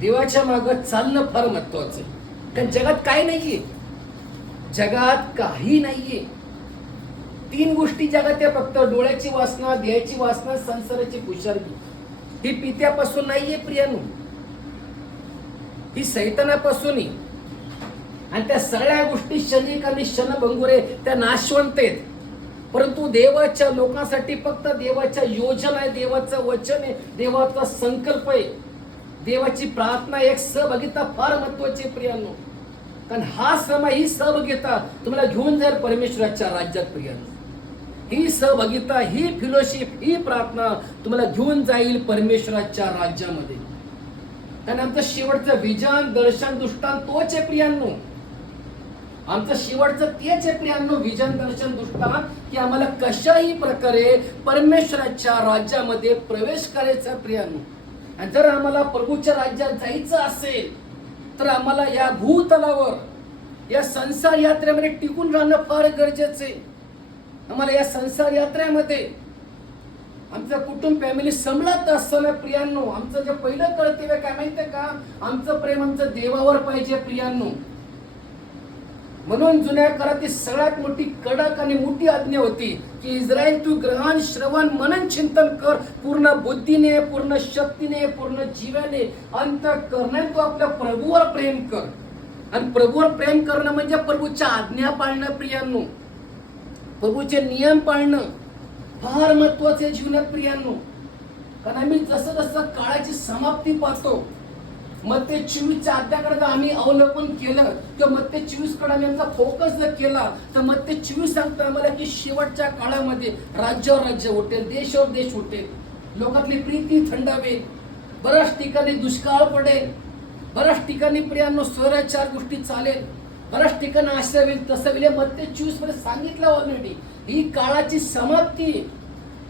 देवाच्या मागे चालणं फार महत्वाचं आहे. कारण जगात काय नाहीये, जगात काही नाहीये. 3 गोष्टी जगात आहे फक्त: डोळ्याची वासना, देहाची वासना, संसाराची कुशारगी. ही पित्यापासून नाहीये प्रियानो, ही सैतानापासून आहे. आणि त्या सगळ्या गोष्टी क्षणिक आणि क्षणभंगुरे, त्या नाशवंत आहेत. परंतु देवाच्या लोकांसाठी फक्त देवाच्या योजना आहे, देवाचं वचन आहे, देवाचा संकल्प आहे, देवाची प्रार्थना, एक सहभागिता फार महत्वाची प्रियांनो. कारण हा समय, ही सहभागिता तुम्हाला घेऊन जाईल परमेश्वराच्या राज्यात प्रियांनो. ही सहभागिता, ही फेलोशिप, ही प्रार्थना तुम्हाला घेऊन जाईल परमेश्वराच्या राज्यामध्ये. कारण आमचं शेवटचं विजन, दर्शन, दृष्टांत तोच आहे प्रियांनो. आमचं शेवटचं तेच आहे प्रियांनो, विजन, दर्शन, दृष्टांत, की आम्हाला कशाही प्रकारे परमेश्वराच्या राज्यामध्ये प्रवेश करायचा प्रियांनो. आणि जर आम्हाला प्रभूच्या राज्यात जायचं असेल तर आम्हाला या भूतलावर, या संसार यात्रेमध्ये टिकून राहणं फार गरजेचं आहे. आम्हाला या संसार यात्रेमध्ये आमचं कुटुंब, फॅमिली सांभाळत असताना प्रियांनो, आमचं जे पहिलं कर्तव्य काय माहितीये का? आमचं प्रेम आमचं देवावर पाहिजे प्रियांनो. म्हणून जुन्या काळातील सगळ्यात मोठी कडक आणि मोठी आज्ञा होती की इस्रायल, तू ग्रहण, श्रवण, मनन, चिंतन कर पूर्ण बुद्धीने, पूर्ण शक्तीने, पूर्ण जीवाने, अंतःकरणाने तू आपल्या प्रभूवर प्रेम कर. आणि प्रभूवर प्रेम करणं म्हणजे प्रभूच्या आज्ञा पाळणं प्रियांनो, प्रभूचे नियम पाळणं फार महत्वाचे आहे जीवनात प्रियांनो. कारण आम्ही जसं जसं काळाची समाप्ती पाहतो, मत्ते 24च्या अध्यायाकडे आम्ही अवलंबन केलं किंवा मत्ते 24 कडे आम्ही आमचा फोकस जर केला तर मत्ते 24 सांगतं आम्हाला की शेवटच्या काळामध्ये राज्यावर राज्य उठेल, देशावर देश उठेल, लोकातली प्रीती थंडावेल, बऱ्याच ठिकाणी दुष्काळ पडेल, बऱ्याच ठिकाणी प्रियांनो स्वराचार गोष्टी चालेल, बऱ्याच ठिकाणी असं होईल तसं होईल. मत्ते 24 मध्ये सांगितलं ऑलरेडी. ही काळाची समाप्ती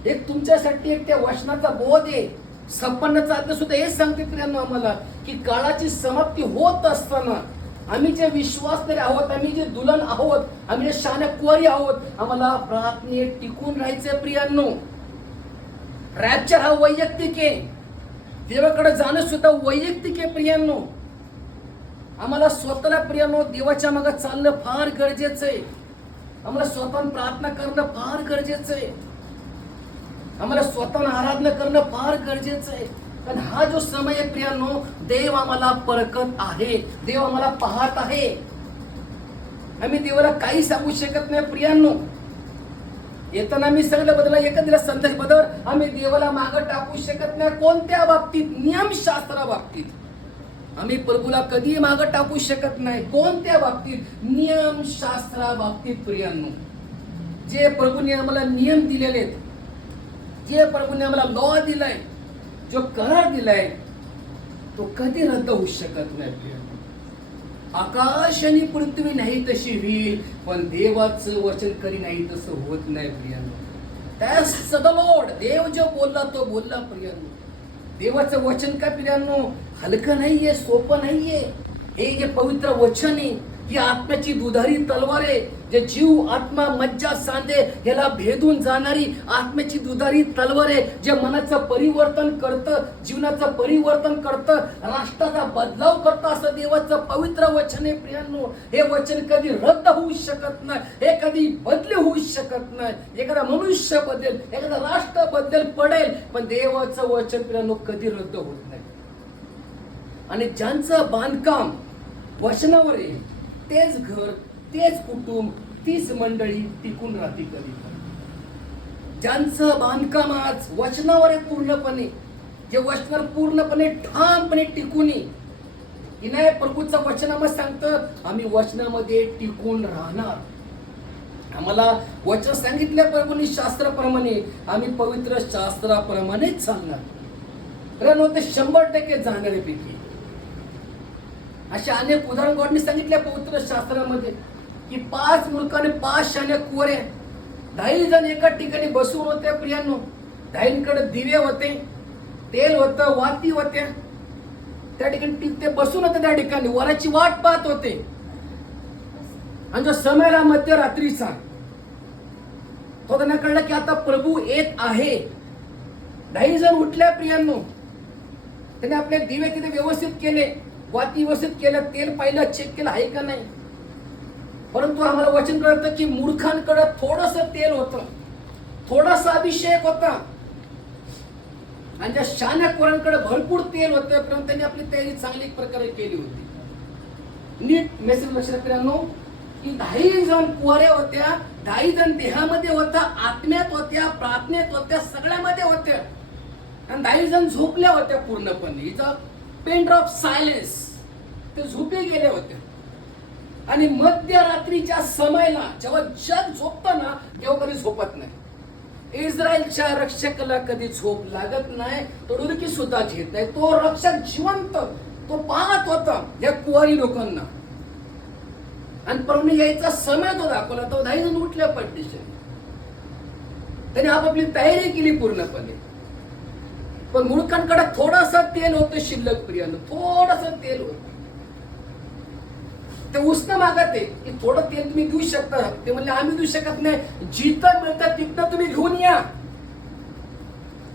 एक तुमच्यासाठी एक त्या वचनाचा बोध आहे. संपन्नचा अर्थ सुद्धा हेच सांगते प्रियांनो आम्हाला की काळाची समाप्ती होत असताना आम्ही जे विश्वासणारे आहोत, आम्ही जे दुल्हन आहोत, आम्ही जे शान कुवारी आहोत, आम्हाला प्रार्थनेत टिकून राहायचंय प्रियांनो. रॅप्चर हा वैयक्तिक आहे, देवाकडे जाणं सुद्धा वैयक्तिक आहे प्रियांनो. आम्हाला स्वतःला प्रियांनो देवाच्या मागे चालणं फार गरजेचं आहे. आम्हाला स्वतः प्रार्थना करणं फार गरजेचं आहे. आम्हाला स्वतःला आराधना करणं फार गरजेचं आहे. कारण हा जो समय आहे प्रियांनो, देव आम्हाला परखत आहे, देव आम्हाला पाहत आहे. आम्ही देवाला काही सांगू शकत नाही प्रियांनो. येताना मी सगळं बदला एकच दिला संदेश बदल, आम्ही देवाला मागं टाकू शकत नाही. कोणत्या बाबतीत? नियमशास्त्रा बाबतीत आम्ही प्रभूला कधी मागं टाकू शकत नाही. कोणत्या बाबतीत? नियमशास्त्रा बाबतीत प्रियांनो. जे प्रभूने आम्हाला नियम दिलेले आहेत, जे प्रभूने आम्हाला लॉ दिलाय, जो करार दिलाय, तो कधी रद्द होऊ शकत नाही. आकाश आणि पृथ्वी नाही तशी होईल, पण देवाचं वचन कधी नाही तसं होत नाही प्रियांनो. त्यास द लॉर्ड, देव जो बोलला तो बोलला प्रियांनो. देवाचं वचन काय प्रियांनो हलकं नाहीये, सोपं नाहीये. हे जे पवित्र वचन आहे, ही आत्म्याची दुधारी तलवार आहे, जे जीव, आत्मा, मज्जा, सांधे याला भेदून जाणारी आत्म्याची दुधारी तलवार आहे, जे मनाचं परिवर्तन करतं, जीवनाचं परिवर्तन करतं, राष्ट्राचा बदलाव करतं, असं देवाचं पवित्र वचन आहे प्रियांनो. हे वचन कधी रद्द होऊ शकत नाही, हे कधी बदली होऊ शकत नाही. एखादा मनुष्य बदलेल, एखादा राष्ट्र बदलेल, पडेल, पण देवाचं वचन प्रियांनो कधी रद्द होत नाही. आणि ज्यांचं बांधकाम वचनावर आहे, तेच घर, तेच कुटुंब, तीच मंडळी टिकून राहते कधी. ज्यांचं बांधकाम आज वचनावर आहे पूर्णपणे, जे वचनावर पूर्णपणे ठामपणे टिकून आहे, नाही प्रभूचं वचनामध्ये सांगतं आम्ही वचनामध्ये टिकून राहणार. आम्हाला वचन सांगितल्या प्रभूंनी शास्त्राप्रमाणे, आम्ही पवित्र शास्त्राप्रमाणेच चालणार. कारण ते 100% जाणारे पैकी अशा अनेक उदाहरण गॉडने सांगितल्या पवित्र शास्त्रामध्ये की 5 मूर्खाने 5 शाण्या कुवऱ्या, 10 जण एका ठिकाणी बसून होते प्रियांनो. 10कडे दिवे होते, तेल होतं, वाती होत्या, त्या ठिकाणी ते बसून होते, त्या ठिकाणी वराची वाट पाहत होते. आणि जो समयला मध्यरात्रीचा तो त्यांना कळलं की आता प्रभू येत आहे. 10 जण उठल्या प्रियांनो, त्याने आपले दिवे तिथे व्यवस्थित केले, वाती व्यवस्थित केलं, तेल पाहिलं, चेक केलं आहे का नाही. परंतु आम्हाला वचन कळतं की मूर्खांकडे थोडस तेल होतं, थोडासा अभिषेक होता, आणि ज्या शहाण्या पोरांकडे भरपूर तेल होतं, परंतु त्यांनी आपली तयारी चांगली प्रकारे केली होती. नीट मेसेज लक्षात करा की 10 जण कुवाऱ्या होत्या, 10 जण देहामध्ये होता, आत्म्यात होत्या, प्रार्थनेत होत्या, सगळ्यामध्ये होत्या, आणि 10 जण झोपल्या होत्या पूर्णपणे. हिचा पेन ड्रॉप सायलेन्स, ते झोपे गेले होते. आणि मध्यरात्रीच्या समयला जेव्हा जग झोपतं ना, तेव्हा कधी झोपत नाही. इस्रायलच्या रक्षकाला कधी झोप लागत नाही, तो डुलकी सुद्धा घेत नाही. तो रक्षक जिवंत, तो पाहत होता या कुवारी लोकांना, आणि परमे यायचा समय तो दाखवला. तो 10 जण उठल्या पटदिशी, त्याने आपापली तयारी केली पूर्णपणे. पण मूर्खांकडे थोडासा तेल होतं शिल्लक प्रियानं, थोडंसं तेल होतं. ते उसनं मागत आहे की थोडं तेल तुम्ही देऊ शकता. ते म्हणले आम्ही देऊ शकत नाही, जिथं मिळतं तिथं तुम्ही घेऊन या.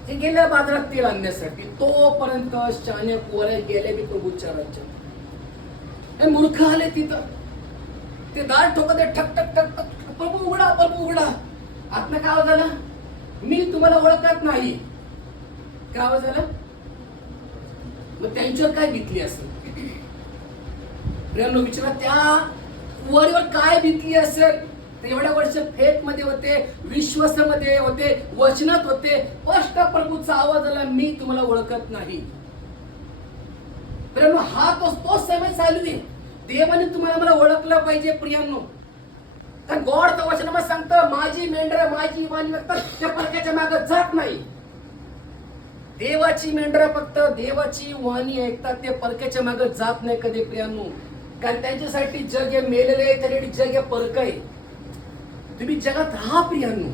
ते गेल्या बाजारात तेल आणण्यासाठी. तोपर्यंत शहाण्या कुवाऱ्या गेल्या मी प्रभूच्या राज्यात. मूर्ख आले तिथं, ते दार ठोकत ठक ठक ठक ठक, प्रभू उघडा, प्रभू उघडा. आत्मा काय आवाज झाला, मी तुम्हाला ओळखत नाही. काय आवाज झाला. मग त्यांच्यावर काय भीतली असेल प्रियांनो, विचारा त्या कुवारीवर काय भीतली असेल. ते एवढ्या वर्ष फेट मध्ये होते, विश्वासामध्ये होते, वचनात होते. स्पष्ट प्रभूचा आवाज आला, मी तुम्हाला ओळखत नाही. प्रियांनो, हा तो समय चालू आहे. देवाने तुम्हाला मला ओळखलं पाहिजे प्रियांनो. कारण गॉडचं वचन मला सांगतं, माझी मेंढर माझी वाणी फक्त त्या परक्याच्या मागे जात नाही. देवाची मेंढर फक्त देवाची वाणी ऐकतात, ते परक्याच्या मागे जात नाही कधी प्रियांनो. कारण त्यांच्यासाठी जग हे मेलेलं आहे, त्यासाठी जग हे परक आहे. तुम्ही जगात राहा प्रियांनो,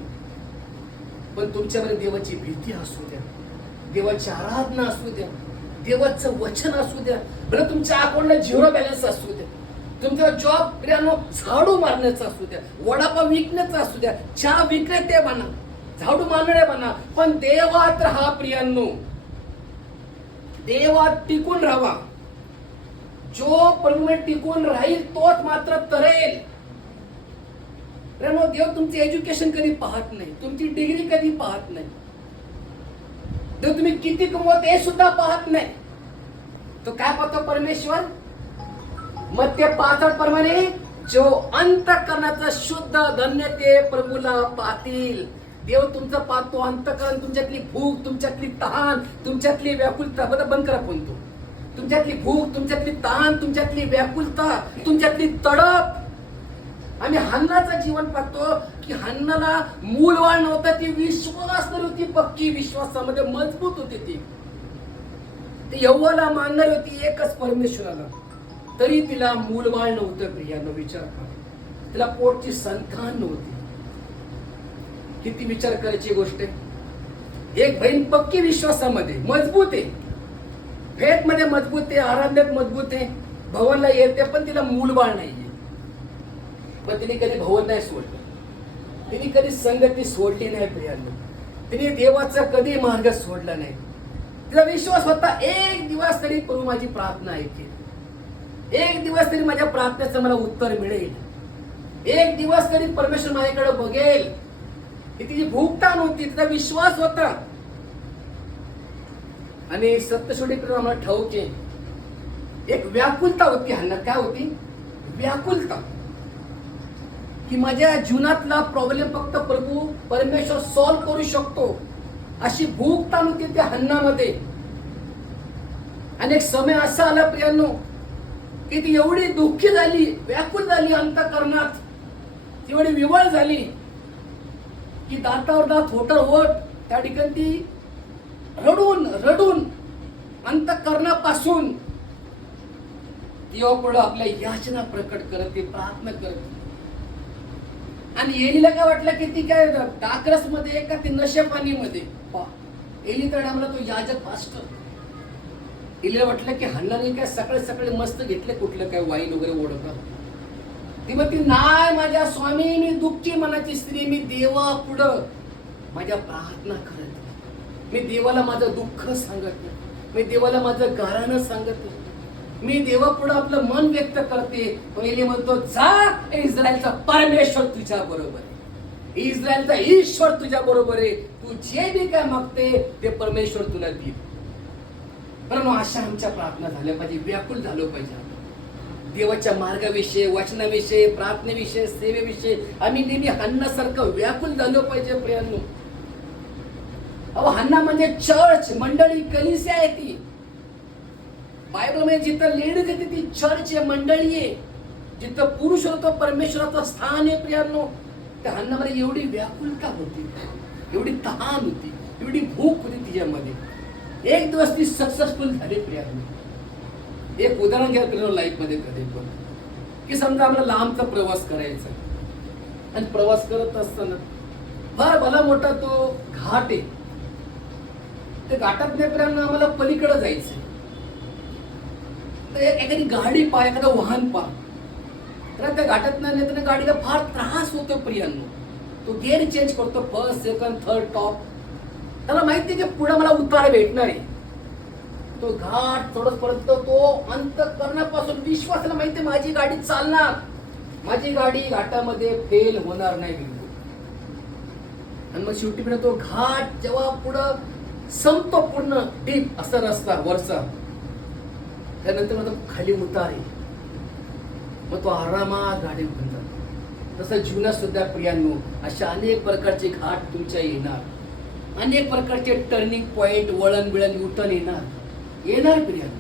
पण तुमच्यामध्ये देवाची भीती असू द्या, देवाची आराधना असू द्या, देवाचं वचन असू द्या. बरं, तुमच्या अकाउंटला 0 बॅलन्स असू द्या, तुमचा जॉब प्रियांनो झाडू मारण्याचा असू द्या, वडापाव विकण्याचा असू द्या, चहा विक्रेते बना, झाडू मारणारे बना, पण देवात राहा प्रियांनो. देवात टिकून राहा. जो प्रभूने टिकून राहील तोच मात्र तरेल. देव तुमचे एज्युकेशन कधी पाहत नाही, तुमची डिग्री कधी पाहत नाही, देव तुम्ही किती कमवत हे सुद्धा पाहत नाही. तो काय पाहतो परमेश्वर, मत्ते 65 प्रमाणे जो अंतःकरणाचा शुद्ध धन्य ते प्रभूला पाहतील. देव तुमचं पाहतो अंतःकरण, तुमच्यातली भूक, तुमच्यातली तहान, तुमच्यातली व्याकुलता. बंद करा फोन तो. तुमच्यातली भूक, तुमच्यातली तहान, तुमच्यातली व्याकुलता, तुमच्यातली तडप. आम्ही हन्नाचं जीवन पाहतो की हन्नाला मूलवाळ नव्हतं, ती विश्वास होती, पक्की विश्वासामध्ये मजबूत होती. ती यहोवाला मानणारी होती, एकच परमेश्वराला, तरी तिला मूलवाळ नव्हतं. प्रियानो, विचार करा, तिला पोटची संतान नव्हती. किती विचार करायची गोष्ट आहे. एक बहीण पक्की विश्वासामध्ये मजबूत आहे, फेथ मध्ये मजबूत आहे, आराधनेत मजबूत आहे, भवनला येते, पण तिला मूलबाळ नाहीये. पण तिने कधी भवन नाही सोडलं, तिने कधी संगती सोडली नाही प्रियांनो, तिने देवाचा कधी मार्ग सोडला नाही. तिला विश्वास होता, एक दिवस तरी प्रभू माझी प्रार्थना ऐकेल, एक दिवस तरी माझ्या प्रार्थनेचं मला उत्तर मिळेल, एक दिवस तरी परमेश्वर माझ्याकडे बघेल. ही तिची भूकता नव्हती, तिचा विश्वास होता. आणि सत्यशोधी आम्हाला ठाऊक आहे, एक व्याकुलता होती हन्ना. काय होती? व्याकुलता, की माझ्या जीवनातला प्रॉब्लेम फक्त प्रभू परमेश्वर सॉल्व्ह करू शकतो, अशी भूकता नव्हती त्या हन्नामध्ये. आणि एक समय असा आला प्रियांनो की ती एवढी दुःखी झाली, व्याकुल झाली अंतःकरणात, ती एवढी विवळ झाली की दातावर दात होट होट त्या ठिकाणी ती रडून रडून अंतःकरणापासून देवापुढे आपल्या याचना प्रकट करत, ती प्रार्थना करत. आणि एलीला काय वाटलं की ती काय डाकरस मध्ये का ती नशेपाणी मध्ये. एली तर आम्हाला तो याजक मास्टर. एलीला वाटलं की हन्नाने काय सकाळी सकाळी मस्त घेतले कुठलं काय वाईन वगैरे ओढत. ती म्हणती, नाही माझ्या स्वामी, मी दुःखी मनाची स्त्री, मी देवा पुढं माझ्या प्रार्थना करत, मी देवाला माझं दुःख सांगत, मी देवाला माझं गारानं सांगते, मी देवापुढे आपलं मन व्यक्त करते. पहिले म्हणतो, जा इस्रायलचा परमेश्वर तुझ्या बरोबर आहे, इस्रायलचा ईश्वर तुझ्या बरोबर आहे, तू जे बी काय मागते ते परमेश्वर तुला देईल. परंतु अशा आमच्या प्रार्थना झाल्या पाहिजे, व्याकुळ झालो पाहिजे देवाच्या मार्गाविषयी, वचनाविषयी, प्रार्थनेविषयी, सेवेविषयी आम्ही नेहमी हन्नासारखं व्याकुळ झालो पाहिजे. प्रियांनो, अहो हन्ना म्हणजे चर्च, मंडळी, कलिसिया आहे ती. बायबल मध्ये जिथं लेडीज येते ती चर्च आहे, मंडळी आहे. जिथं पुरुष होतो परमेश्वराचं स्थान आहे. प्रियांनो, त्या हन्नामध्ये एवढी व्याकुलता होती, एवढी तहान होती, एवढी भूक होती तिच्यामध्ये. एक दिवस ती सक्सेसफुल झाली. प्रियांनो, एक उदाहरण घ्या प्रियांनो लाईफ मध्ये कधी पण, की समजा आम्हाला लांबचा प्रवास करायचा आणि प्रवास करत असताना फार भला मोठा तो घाट आहे. ते घाटात प्रियांनो आम्हाला पलीकडे जायचं, तर एखादी गाडी पहा, एखादं वाहन पहा, तर त्या घाटात नेताना गाडीला फार त्रास होतो. प्रियांनो, तो गेअर चेंज करतो, फर्स्ट, सेकंड, थर्ड, टॉप. त्याला माहिती आहे की पुढे मला उतार भेटणार आहे. तो घाट चढतपर्यंत तो अंतःकरणापासून विश्वासाला माहिती माझी गाडी चालणार, माझी गाडी घाटामध्ये फेल होणार नाही बिलकुल. आणि मग शेवटी तो घाट जेव्हा पुढं संपतो, पूर्ण डीप असा रस्ता वरचा, त्यानंतर मग खाली उतार आहे, मग तो आरामात गाडी घेऊन जातो. तसं जीवनात सुद्धा प्रियांनो अशा अनेक प्रकारचे घाट तुमच्या येणार, अनेक प्रकारचे टर्निंग पॉइंट, वळण बिळण, युटर्न येणार प्रियांनो.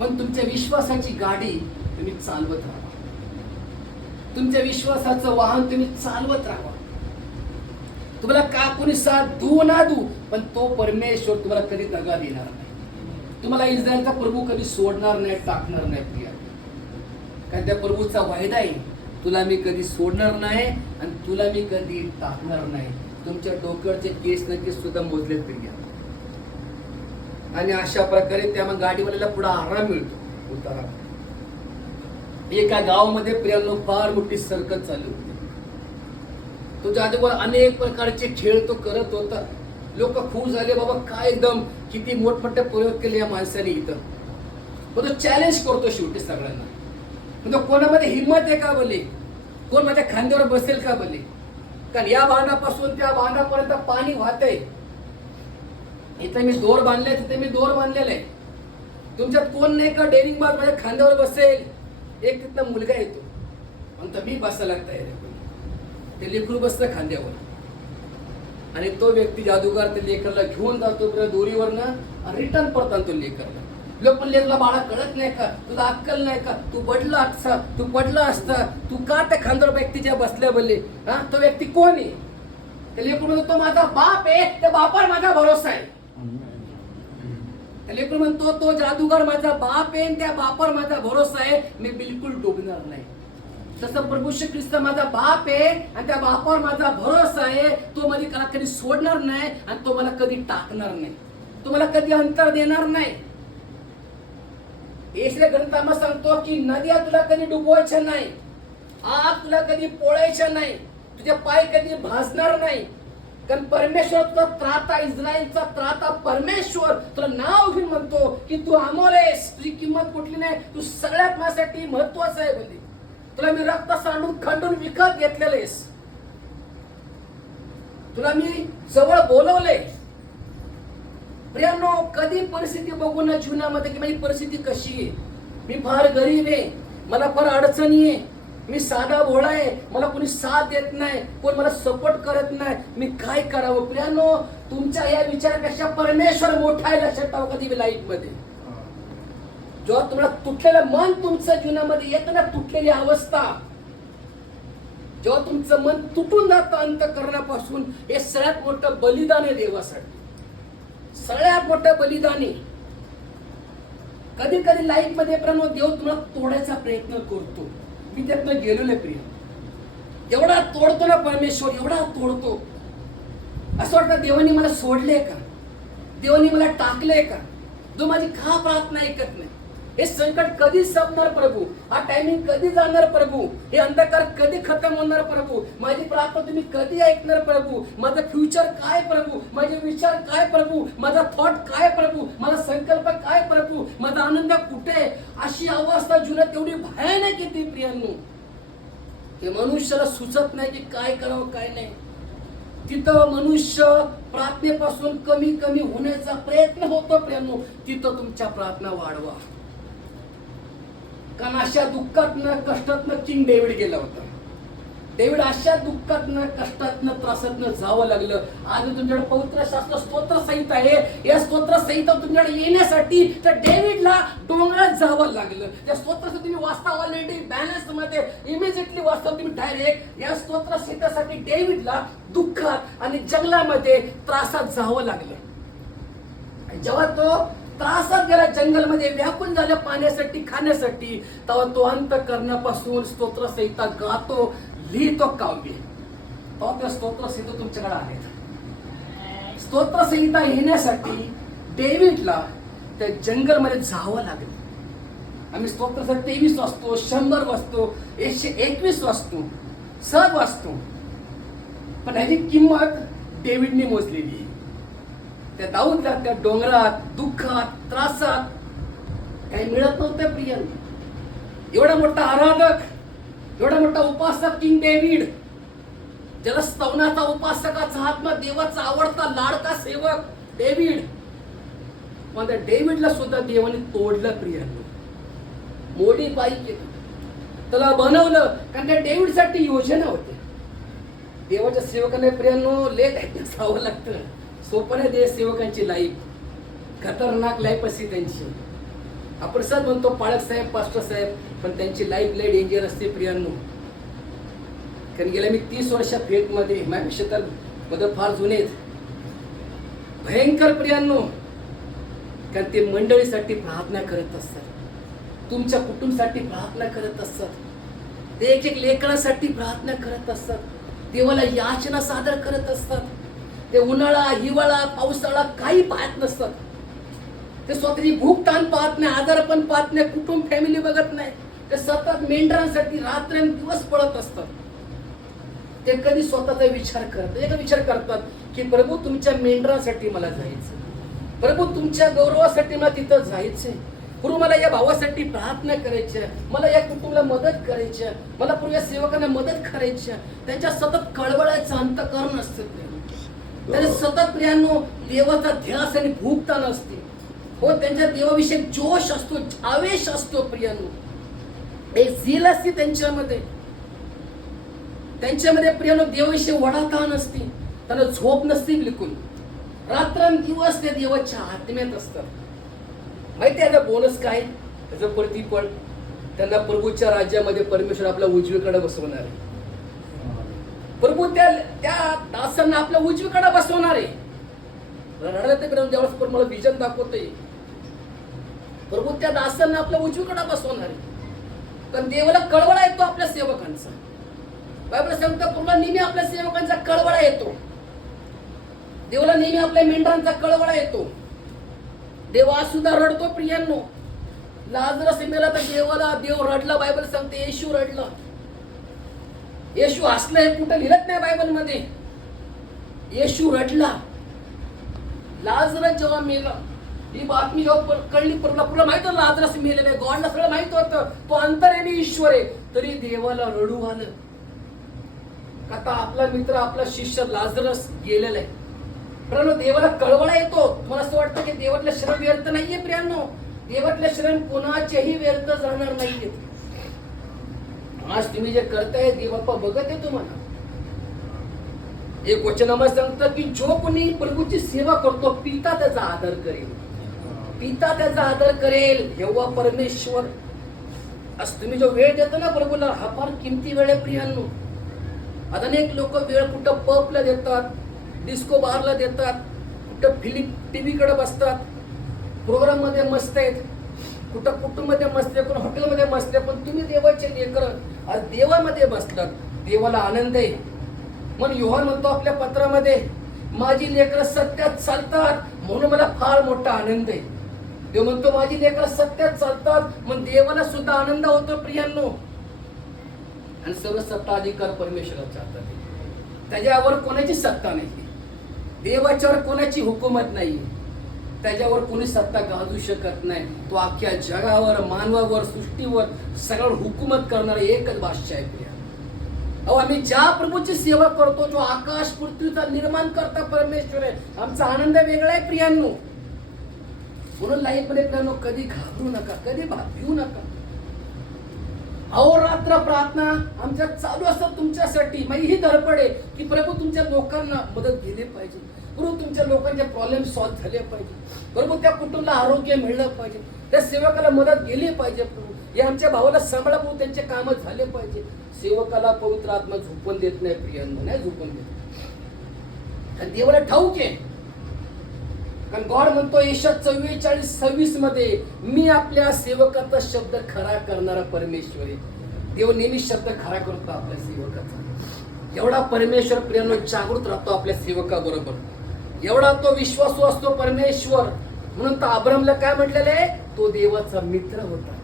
पण तुमच्या विश्वासाची गाडी तुम्ही चालवत राहा, तुमच्या विश्वासाचं वाहन तुम्ही चालवत राहा. तुम्हाला का कोणी साथ दू ना दू, पण तो परमेश्वर तुम्हाला कधी दगा देणार नाही. तुम्हाला इस्रायलचा प्रभू कधी सोडणार नाही, टाकणार नाही. प्रिया, कारण त्या प्रभूचा वायदा आहे, तुला मी कधी सोडणार नाही आणि तुला मी कधी टाकणार नाही. तुमच्या डोक्यावरचे केस नक्की सुद्धा मोजले प्रिया. आणि अशा प्रकारे त्या मग गाडीवाल्याला पुढे आराम मिळतो उतारा. एका गावामध्ये प्रियांनो फार मोठी सर्कस चालू होती. तो जादूगर अनेक प्रकारचे खेळ तो करत होता. लोक खूप झाले, बाबा काय एकदम किती मोठमोठे प्रयोग केले या माणसाने इथं. पण तो चॅलेंज करतो शेवटी सगळ्यांना. म्हणजे कोणामध्ये हिंमत आहे का बोले, कोण माझ्या खांद्यावर बसेल का बोले. कारण या बांधापासून त्या बांधापर्यंत पाणी वाहतंय. इथे मी दोर बांधले, तिथे मी दोर बांधलेला आहे. तुमच्यात कोण नाही का डेअरिंग बाज माझ्या खांद्यावर बसेल. एक तिथला मुलगा येतो, म्हणतो मी बसायला तयार आहे. ते लेकरू बसतं खांद्यावर आणि तो व्यक्ती जादूगार ते लेकरला घेऊन जातो दोरीवरनं, रिटर्न परत तो लेकरला. लोक पण लेकरला, बाळा कळत नाही का, तुला अक्कल नाही का, तू पडला असता, तू पडला असता, तू का त्या खांद्यावर व्यक्तीच्या बसल्या बोलले. हा, तो व्यक्ती कोण आहे. ते लेकरू म्हणतो, तो माझा बाप आहे, त्या बापावर माझा भरोसा आहे. लेकरू म्हणतो, तो जादूगार माझा बाप आहे, त्या बापावर माझा भरोसा आहे, मी बिलकुल डुबणार नाही. तसं प्रभू श्री ख्रिस्त माझा बाप आहे आणि त्या बापावर माझा भरोसा आहे. तो मला कधी सोडणार नाही आणि तो मला कधी टाकणार नाही, तो मला कधी अंतर देणार नाही. येशूच्या ग्रंथामध्ये सांगतो की नद्या तुला कधी डुबवायच्या नाही, आग तुला कधी पोळायच्या नाही, तुझे पाय कधी भाजणार नाही. कारण परमेश्वर तुला त्राता, इस्रायलचा त्राता परमेश्वर तुला नाव घेऊन म्हणतो की तू अमोल आहेस, तुझी किंमत कुठली नाही, तू सगळ्यात माझ्यासाठी महत्वाचं आहे बोलली. तुला मी रक्त सांडून खंडून विकत घेतलेलं आहेस, तुला मी जवळ बोलवले. प्रियांनो, कधी परिस्थिती बघू ना जीवनामध्ये की माझी परिस्थिती कशी आहे, मी फार गरीब आहे, मला फार अडचणी आहे, मी साधा भोळा आहे, मला कोणी साथ देत नाही, कोण मला सपोर्ट करत नाही, मी काय करावं. प्रियांनो, तुमच्या या विचारापेक्षा परमेश्वर मोठा आहे, लक्षात ठेवा कधी लाईफ मध्ये. जेव्हा तुम्हाला तुटलेलं मन तुमच्या जीवनामध्ये येतं ना, तुटलेली अवस्था, जेव्हा तुमचं मन तुटून जातं अंतःकरणापासून, हे सगळ्यात मोठं बलिदान आहे देवासाठी, सगळ्यात मोठं बलिदान आहे. कधी कधी लाईफ मध्ये प्रिय देव तुम्हाला तोडायचा प्रयत्न करतो. मी त्यातनं गेलेलो आहे प्रिय, एवढा तोडतो ना परमेश्वर, एवढा तोडतो. असं वाटतं देवानी मला सोडले का, देवानी मला टाकले का, जो माझी का प्रार्थना ऐकत नाही. हे संकट कधी संपणार प्रभू, हा टायमिंग कधी जाणार प्रभू, हे अंधकार कधी खतम होणार प्रभू, माझी प्रार्थना तुम्ही कधी ऐकणार प्रभू, माझं फ्युचर काय प्रभू, माझे विचार काय प्रभू, माझा थॉट काय प्रभू, माझा संकल्प काय प्रभू, माझा आनंद कुठे, अशी अवस्था जीवनात एवढी भयानक येते प्रियांनो, हे मनुष्याला सुचत नाही की काय करावं काय नाही. तिथं मनुष्य प्रार्थनेपासून कमी कमी होण्याचा प्रयत्न होतो प्रियांनो, तिथं तुमच्या प्रार्थना वाढवा. कारण अशा दुःखातनं कष्टातनं किंग डेव्हिड गेला होता. डेव्हिड अशा दुःखातनं कष्टातनं त्रासातनं जावं लागलं. आज तुमच्याकडे पवित्र शास्त्र स्तोत्र संहिता आहे, या स्तोत्र संहिता तुमच्याकडे येण्यासाठी त्या डेव्हिडला डोंगरात जावं लागलं. त्या स्तोत्र तुम्ही वाचता ऑलरेडी बॅलन्स मध्ये इमिजिएटली वाचता तुम्ही डायरेक्ट. या स्तोत्र संहितेसाठी डेव्हिडला दुःखात आणि जंगलामध्ये त्रासात जावं लागलं. जेव्हा तो त्रासात गेला, जंगलमध्ये व्याकुल झालं पाण्यासाठी खाण्यासाठी, तेव्हा तो अंतःकरणापासून स्तोत्र संहिता गातो, लिहितो काव्य. तेव्हा त्या स्तोत्र संहिता तुमच्याकडे आहेत. स्तोत्र संहिता येण्यासाठी डेव्हिडला त्या जंगलमध्ये जावं लागलं. आम्ही स्तोत्र 23 वाचतो, 100 वाचतो, 121 वाचतो, सहज वाचतो, पण ह्याची किंमत डेव्हिडने मोजलेली आहे. त्या दाऊदला त्या डोंगरात दुःखात त्रासात काही मिळत नव्हतं प्रियांनो. एवढा मोठा आराधक, एवढा मोठा उपासक किंग डेव्हिड, ज्याला स्तवनाचा उपासकाचा आत्मा, देवाचा आवडता लाडका सेवक डेव्हिड, पण त्या डेव्हिडला सुद्धा देवाने तोडलं प्रियांनो, मोडीपायी केलं, त्याला बनवलं. कारण त्या डेव्हिडसाठी योजना होती. देवाच्या सेवकाने प्रियांनो लेट जावं लागतं. सोपं नाही देव सेवकांची लाईफ, खतरनाक लाईफ असते त्यांची. आपण सर म्हणतो पाळक साहेब, पास्टर साहेब, पण त्यांची लाईफ लय डेंजर असते प्रियांनो. कारण गेल्या मी 30 वर्षात फेकमध्ये, माझ्यापेक्षा तर बदल फार जुनेत, भयंकर प्रियांनो. कारण ते मंडळीसाठी प्रार्थना करत असतात, तुमच्या कुटुंबासाठी प्रार्थना करत असतात, ते एक एक लेकरासाठी प्रार्थना करत असतात, देवाला याचना सादर करत असतात. ते उन्हाळा, हिवाळा, पावसाळा काही पाहत नसतात. ते स्वतःची भूक ताण पाहत नाही, आजार पण पाहत नाही, कुटुंब फॅमिली बघत नाही. ते सतत मेंढरांसाठी रात्रंदिवस पळत असतात. ते कधी स्वतःचा विचार करतात, एक विचार करतात की प्रभू तुमच्या मेंढरांसाठी मला जायचं, प्रभू तुमच्या गौरवासाठी मला तिथं जायचंय, प्रभू मला या भावासाठी प्रार्थना करायची, मला या कुटुंबाला मदत करायची, मला प्रभू या सेवकांना मदत करायची. त्यांच्या सतत कळवळायचं अंतःकरण असतं. त्याने सतत प्रियांनो देवाचा ध्यास आणि भूक ताण असते. हो, त्यांच्या देवाविषयी जोश असतो, आवेश असतो प्रियांनो, एक झील असते त्यांच्यामध्ये. त्यांच्यामध्ये प्रियांनो देवाविषयी वडाताण असते. त्यांना झोप नसते बिलकुल, रात्रंदिवस ते देवाच्या आत्म्यात असतात. माहिती आहे का बोनस काय, त्याचं प्रतिफळ? त्यांना प्रभूच्या राज्यामध्ये परमेश्वर आपल्या उजवीकडे बसवणार आहे. प्रभू त्या दासांना आपल्या उजवीकडे बसवणार आहे. रडलं ते ज्यावेळेस मला विजन दाखवतोय, प्रभू त्या दासांना आपल्या उजवीकडे बसवणार आहे. कारण देवाला कळवळा येतो आपल्या सेवकांचा. बायबल सांगतं प्रभूला नेहमी आपल्या सेवकांचा कळवळा येतो, देवाला नेहमी आपल्या मेंढरांचा कळवळा येतो. देवा सुद्धा रडतो प्रियांनो. लाजरस मेला तर देवाला देव रडला. बायबल सांगते येशू रडला. येशू हसलं हे कुठं लिहित नाही बायबल मध्ये. येशू रडला. लाजरस जेव्हा मेला, ही बातमी जेव्हा कळली प्रभूला माहित होतं लाजरस मेलेलं आहे, गॉडला सगळं माहित होतं, तो अंतर्यामी ईश्वर आहे, तरी देवाला रडू आलं. आता आपला मित्र, आपला शिष्य लाजरस गेलेला आहे. प्रियांनो देवाला कळवळा येतो. तुम्हाला असं वाटतं की देवातलं शरण व्यर्थ नाहीये प्रियांनो, देवातलं शरण कोणाचेही व्यर्थ जाणार नाहीये. आज तुम्ही जे करताय देव बाप्पा बघत आहे तुम्हाला. एक वचनामध्ये सांगतं की जो कोणी प्रभूची सेवा करतो पिता त्याचा आदर करेल, पिता त्याचा आदर करेल. यहोवा परमेश्वर. आज तुम्ही जो वेळ देता ना प्रभूला, हा फार किमती वेळ आहे प्रियांनो. आता अनेक लोक वेळ कुठं पबला देतात, डिस्को बारला देतात, कुठं फिल्म टीव्हीकडे बसतात, प्रोग्राम मध्ये मस्त आहेत, कुठं कुटुंबामध्ये मस्त आहे, कुठं हॉटेलमध्ये मस्त आहे. पण तुम्ही देवाचे लेकर आज देवामध्ये बसतात, देवाला आनंद आहे. म्हणून योहान म्हणतो आपल्या पत्रामध्ये, माझी लेकरं सत्यात चालतात म्हणून मला फार मोठा आनंद आहे. देव म्हणतो माझी लेकरं सत्यात चालतात, मग देवाला सुद्धा आनंद होतो प्रियांनो. आणि सर्व सत्ता अधिकार परमेश्वराच्या हातात आहे. त्याच्यावर कोणाची सत्ता नाही, देवाच्यावर कोणाची हुकूमत नाही, त्याच्यावर कोणी सत्ता गाजू शकत नाही. तो अख्ख्या जगावर, मानवावर, सृष्टीवर सगळं हुकूमत करणारा एकच बादशाह आहे प्रिया. अहो आम्ही ज्या प्रभूची सेवा करतो, जो आकाश पृथ्वीचा निर्माण करता परमेश्वर आहे, आमचा आनंद वेगळा आहे प्रियांनो. म्हणून लाईफ मध्ये प्रियांनो कधी घाबरू नका, कधी भिवू नका. अहोरात्र प्रार्थना आमच्या चालू असतात तुमच्यासाठी. माझी ही धडपड आहे की प्रभू तुमच्या लोकांना मदत गेली पाहिजे, प्रभू तुमच्या लोकांचे प्रॉब्लेम सॉल्व्ह झाले पाहिजे, प्रभू त्या कुटुंबाला आरोग्य मिळलं पाहिजे, त्या सेवकाला मदत गेली पाहिजे, प्रभू हे आमच्या भावाला सांभाळा, प्रभू त्यांचे काम झाले पाहिजे. सेवकाला पवित्र आत्मा झोपून देत नाही प्रियांनो, नाही झोपून देत. आणि देवाला ठाऊक आहे, कारण गॉड म्हणतो यशा 44:26 मध्ये, मी आपल्या सेवकाचा शब्द खरा करणारा परमेश्वर आहे. देव नेहमी शब्द खरा करतो आपल्या सेवकाचा. एवढा परमेश्वर प्रियांनो जागृत राहतो आपल्या सेवकाबरोबर, एवढा तो विश्वासू असतो परमेश्वर. म्हणून तर अब्रामला काय म्हटलेलं आहे, तो देवाचा मित्र होता.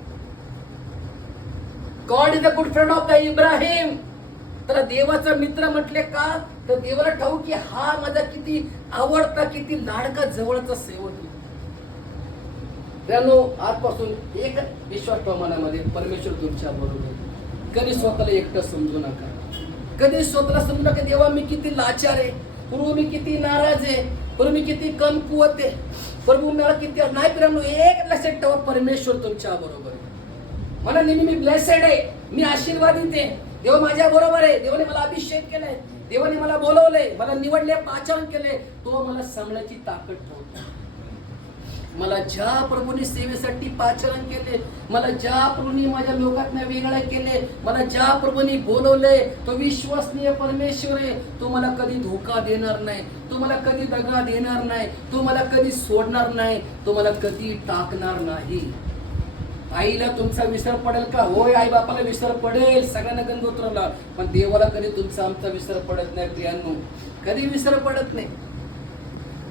God is a good friend of the Ibrahim. तर देवाचा मित्र म्हटले का, तर देवाला ठाऊक की हा माझा किती आवडता, किती लाडका, जवळचा सेवक आहे. त्यानो आजपासून एक विश्वास ठेवा मनामध्ये, परमेश्वर तुमच्या बरोबर. कधी स्वतःला एकटं समजू नका, कधी स्वतःला समजू नका देवा मी किती लाचार आहे, प्रभू मी किती नाराज आहे, प्रभू मी किती कमकुवत आहे, प्रभू मला किती नाही. प्रेम एक लक्षात ठेवा, परमेश्वर तुमच्या बरोबर आहे. मला नेहमी मी ब्लेसेड आहे, मी आशीर्वादित आहे, देव माझ्या बरोबर आहे, देवाने मला अभिषेक केलाय, देवाने मला बोलवलंय, मला निवडले, पाचारण केले, तो मला सांगण्याची ताकद ठेवतो. मला ज्या प्रभूने सेवेसाठी पाचारण केले, मला ज्या प्रभूने माझ्या लोकांना वेगळं केले, मला ज्या प्रभूने बोलवले, तो विश्वसनीय परमेश्वर आहे. तो मला कधी धोका देणार नाही, तो मला कधी दगा देणार नाही, तो मला कधी सोडणार नाही, तो मला कधी टाकणार नाही. आईला तुमचा विसर पडेल का? होय, आई बापाला विसर पडेल, सगळ्यांना गंगोत्राला, पण देवाला कधी तुमचा आमचा विसर पडत नाही प्रियांनो, कधी विसर पडत नाही.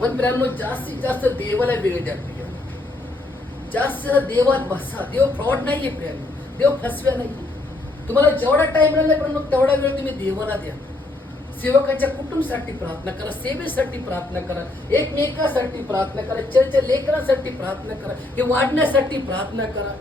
पण प्रियांनो जास्तीत जास्त देवाला वेळ द्या प्रिया, जास्त देवात बसा. देव फ्रॉड नाहीये प्रियांनो, देव फसव्या नाही. तुम्हाला जेवढा टाइम मिळाला प्रियांनो तेवढा वेळ तुम्ही देवाला द्या. सेवकाच्या कुटुंबासाठी प्रार्थना करा, सेवेसाठी प्रार्थना करा, एकमेकासाठी प्रार्थना करा, चर्चेच्या लेकरांसाठी प्रार्थना करा, हे वाढण्यासाठी प्रार्थना करा,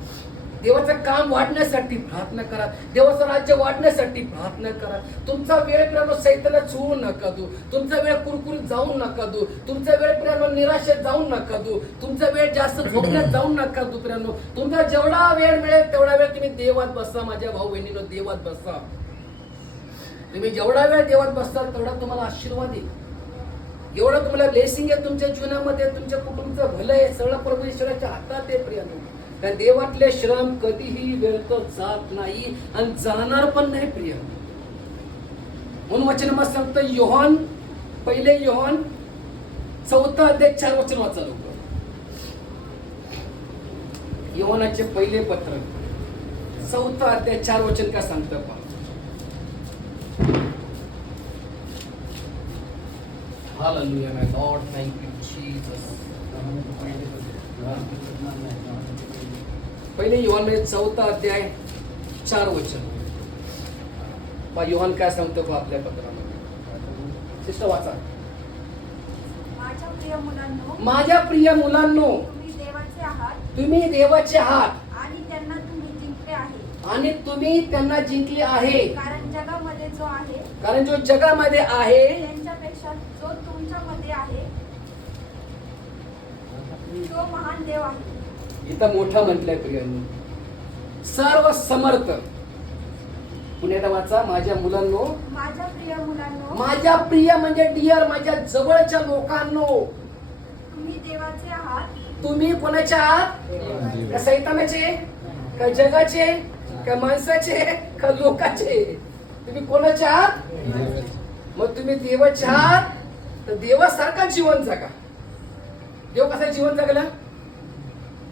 देवाचं काम वाढण्यासाठी प्रार्थना करा, देवाचं राज्य वाढण्यासाठी प्रार्थना करा. तुमचा वेळ प्रियांनो सैतानाला चोरू नका देऊ, तुमचा वेळ कुरकुरीत जाऊ नका देऊ, तुमचा वेळ प्रियांनो निराशेत जाऊ नका देऊ, तुमचा वेळ जास्त झोपण्यात जाऊ नका देऊ प्रियांनो. तुमचा जेवढा वेळ मिळेल तेवढा वेळ तुम्ही देवात बसा. माझ्या भाऊ बहिणींनो, देवात बसा. तुम्ही जेवढा वेळ देवात बसताल तेवढा तुम्हाला आशीर्वाद आहे, एवढा तुम्हाला ब्लेसिंग आहे तुमच्या जीवनामध्ये, तुमच्या कुटुंबाचं भलं आहे, सगळं परमेश्वराच्या हातात आहे प्रियांनो. त्या देवातले श्रम कधीही व्यर्थ जात नाही आणि जाणार पण नाही प्रियांनो. म्हणून वचन सांगतं, योहान 1 योहान 4 अध्याय 4 वचन वाचा लोक. योहानाचे पहिले पत्र 4 अध्याय 4 वचन काय सांगतं पहा. Hallelujah, my Lord, thank you Jesus. पहिले योहान 4 अध्याय 4 वचन पहा. योहान काय सांगतो पहा आपल्या पत्रामध्ये. सिस्टर वाचा. माझ्या प्रिय मुलांनो, तुम्ही देवाचे आहात, तुम्ही देवाचे आहात आणि त्यांना तुम्ही जिंकले आहे, आणि तुम्ही त्यांना जिंकले आहे. कारण जगामध्ये जो आहे, कारण जो जगामध्ये आहे त्यांच्यापेक्षा जो तुमच्यामध्ये आहे तो महान देव आहे. इथं मोठा म्हटलंय प्रियांनो, सर्व समर्थ. पुण्याला वाचा. माझ्या मुलांनो, माझ्या प्रिय मुलांनो, माझ्या प्रिय म्हणजे डिअर, माझ्या जवळच्या लोकांनो, तुम्ही देवाचे आहात. तुम्ही कोणाचे आहात? का सैतानाचे, का जगाचे, का माणसाचे, का लोकाचे? तुम्ही कोणाचे आहात? मग तुम्ही देवाचे आहात तर देवासारखा जीवन जगा. देव कसा जीवन जगला?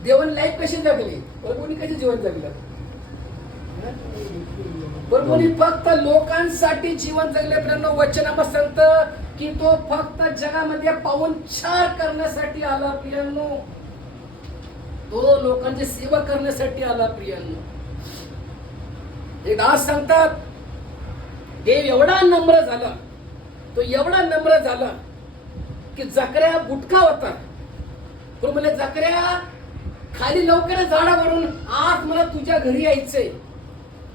देवाने लाईफ कशी जगली? प्रभूंनी कशी जीवन जगलं? प्रभूंनी फक्त लोकांसाठी जीवन जगले. प्रियांनो वचनामध्ये सांगतं की तो फक्त जगामध्ये पाहुणचार करण्यासाठी आला. प्रियांनो तो लोकांची सेवा करण्यासाठी आला प्रियांनो. एक दास सांगतात, देव एवढा नम्र झाला, तो एवढा नम्र झाला की जकर्या बुटका होता. तो म्हणे, जकर्या खाली लवकर झाडावरून, आज मला तुझ्या घरी यायचंय.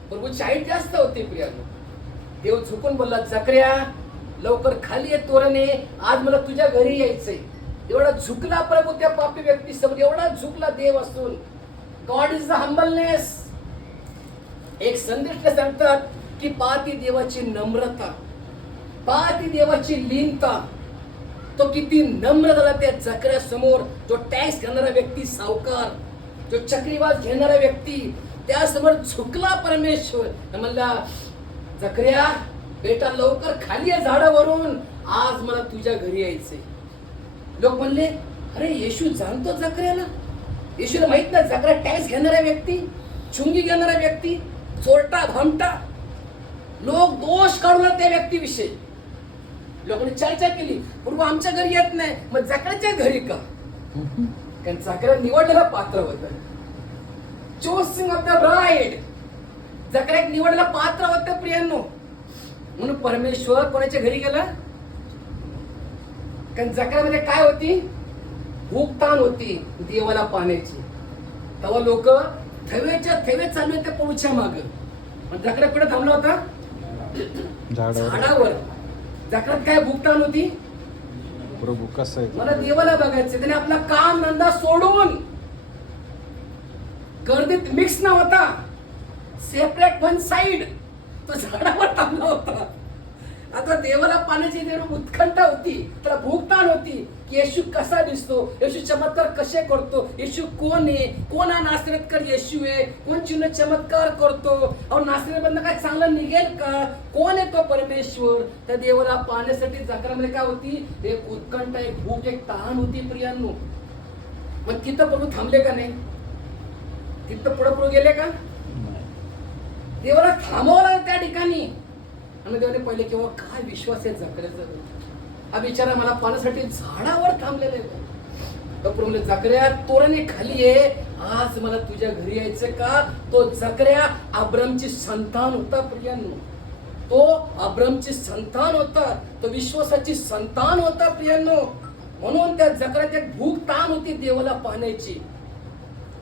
प्रभू चाईट जास्त होते प्रियांनो. देव झुकून बोलला, जकर्या लवकर खाली ये तोरणे, आज मला तुझ्या घरी यायचंय. एवढा झुकला प्रभू त्या पापी व्यक्ती समोर, एवढा झुकला देव असून. God is the humbleness. एक संदेश सांगतात की पाहती देवाची नम्रता, पाहती देवाची लीनता. तो किती नम्र झाला त्या जकर्या समोर. जो टॅक्स घेणारा व्यक्ती सावकार, जो चक्रीवाज घेणारा व्यक्ती, त्या समोर झुकला परमेश्वर. म्हणला, जकर्या बेटा लवकर खाली आहे झाडावरून, आज मला तुझ्या घरी यायचंय. लोक म्हणले, अरे येशू जाणतो जकर्याला. येशूला माहित नाही जकर्या टॅक्स घेणारा व्यक्ती, चुंगी घेणारा व्यक्ती, चोरटा भामटा. लोक दोष काढून त्या व्यक्तीविषयी लोकांनी चर्चा केली. पूर्व आमच्या घरी येत नाही, मग जकर्याच्या घरी का? कारण जकर्या निवडलेला पात्र होता. चोसिंग ऑफ द ब्राइड. जकर्या एक निवडलेला पात्र होतं प्रियांनो. म्हणून परमेश्वर कोणाच्या घरी गेला? कारण जकर्यामध्ये काय होती? भूक ताण होती देवाला पाण्याची. तेव्हा लोक थवेच्या थवे चालू होते पौच्या माग. जकर्या कुठे थांबला होता? झाडावर. जकर्यात काय भूक ताण होती? प्रभू कसं आहे, मला देवाला बघायचं. त्याने आपला काम धंदा सोडून गर्दीत मिक्स न होता, सेपरेट वन साइड तो झाडावर थांबला होता. आता देवाला पाण्याची उत्कंठा होती, त्याला भूकतान होती की येशू कसा दिसतो, येशू चमत्कार कसे करतो, येशू कोण आहे, कोण हा नासरेतकर येशू आहे, कोण चिन्ह चमत्कार करतो, अहो नासरेतमधनं काय चांगलं निघेल का, कोण आहे तो परमेश्वर. त्या देवाला पाण्यासाठी जकर्यामध्ये काय होती? एक उत्कंठा, एक भूक, एक तहान होती प्रियांनो. मग तिथं प्रभू थांबले का नाही? तिथं पुढे पुढे गेले का? देवाला थांबवलं त्या ठिकाणी. आणि देवाने पहिले किंवा काय विश्वास आहे जकर्याचा. हा बिचारा मला पाण्यासाठी झाडावर थांबलेला आहे. जकर्या तोरणे खाली आहे, आज मला तुझ्या घरी यायचं का? तो जकर्या अब्रामची संतान होता प्रियांनो. तो अब्रामची संतान होता, तो विश्वासाची संतान होता प्रियांनो. म्हणून त्या जकर्यात एक भूक ताण होती देवाला पाण्याची.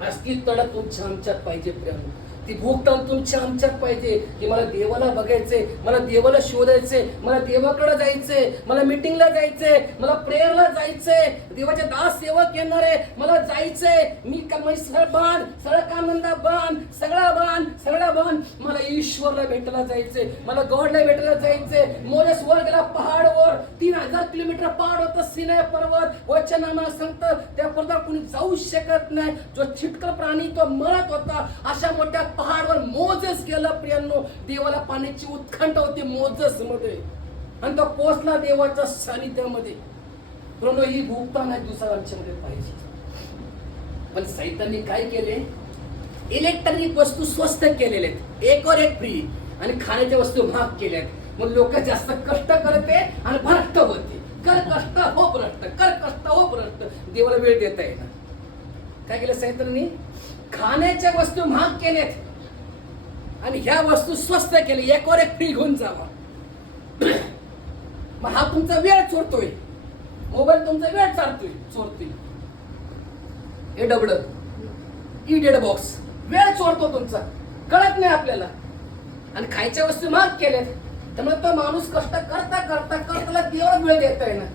आज ती तडक तुमच्या आमच्यात पाहिजे प्रियांनो. ती भूक ताण तुमच्या आमच्यात पाहिजे की मला देवाला बघायचंय, मला देवाला शोधायचंय, मला देवाकडे जायचंय, मला मीटिंगला जायचंय, मला प्रेयरला जायचंय, देवाचे दास सेवक येणार आहे, मला जायचंय. मी सगळं बाण, सगळं कामधंदा बाण, सगळा बाण. मला ईश्वरला भेटायला जायचंय, मला गॉडला भेटायला जायचंय. मोसेस वर गेला पहाडवर, 3000 किलोमीटर पहाड होतं सिनाई पर्वत. वचनामा सांगतं त्या पर्वतावर कोणी जाऊ शकत नाही. जो चिटकल प्राणी तो मरत होता. अशा मोठ्या पहाडवर मोसेस गेला प्रियांनो. देवाला पाण्याची उत्कंठा होती मोसेस मध्ये, आणि तो पोचला देवाच्या सानिध्यामध्ये. प्रियांनो, ही भूकता नाही दुसरा आमच्यामध्ये पाहिजे. पण सैतानने काय केले? इलेक्ट्रॉनिक वस्तू स्वस्त केलेले आहेत, एक और एक फ्री, आणि खाण्याच्या वस्तू महाग केल्यात. मग लोक जास्त कष्ट करते आणि भ्रष्ट होते. कर कष्ट हो भ्रष्ट, कर कष्ट हो भ्रष्ट. देवाला वेळ देता येणार. काय केलं सैतानने? खाण्याच्या वस्तू महाग केल्यात आणि ह्या वस्तू स्वस्त केल्या. एक और एक फ्री घेऊन जावा. मग हा तुमचा वेळ चोरतोय, मोबाईल तुमचा वेळ चोरतोय. हे डबड डेड बॉक्स वेळ चोरतो तुमचा, कळत नाही आपल्याला. आणि खायच्या वस्तू महाग केल्यात, त्यामुळे तो माणूस कष्ट करता देवाला वेळ देता येणार.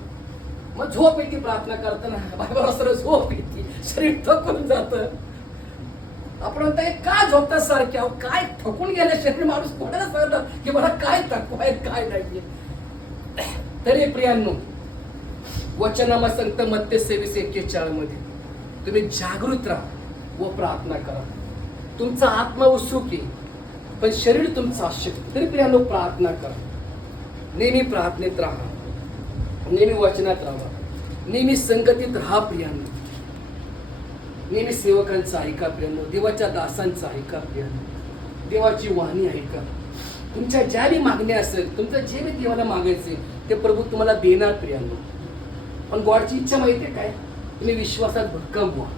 मग झोप येते प्रार्थना करताना, बायबल सर्व झोप येते, शरीर थकून जात. आपण म्हणता का झोपतात सारख्या? काय थकून गेले शरीर, माणूस कोणाला सांगतात की मला काय थकवा आहे काय नाहीये. तरी प्रियांनो, वचनामा सांगतं मत्ते 26:41 मध्ये, तुम्ही जागृत राहा व प्रार्थना करा. तुमचा आत्मा उत्सुक आहे पण शरीर तुमचं अशक्त. तरी प्रियांनो प्रार्थना करा. नेहमी प्रार्थनेत राहा, नेहमी वचनात राहा, नेहमी संगतीत राहा प्रियांनो. नेहमी सेवकांचं ऐका प्रियांनो, देवाच्या दासांचं ऐका प्रियांनो, देवाची वाणी ऐका. तुमच्या ज्या बी मागण्या असेल, तुमचं जे बी देवाला मागायचे ते प्रभू तुम्हाला देणार प्रियांनो. पण गॉडची इच्छा माहिती आहे काय? तुम्ही विश्वासात भक्कम व्हा.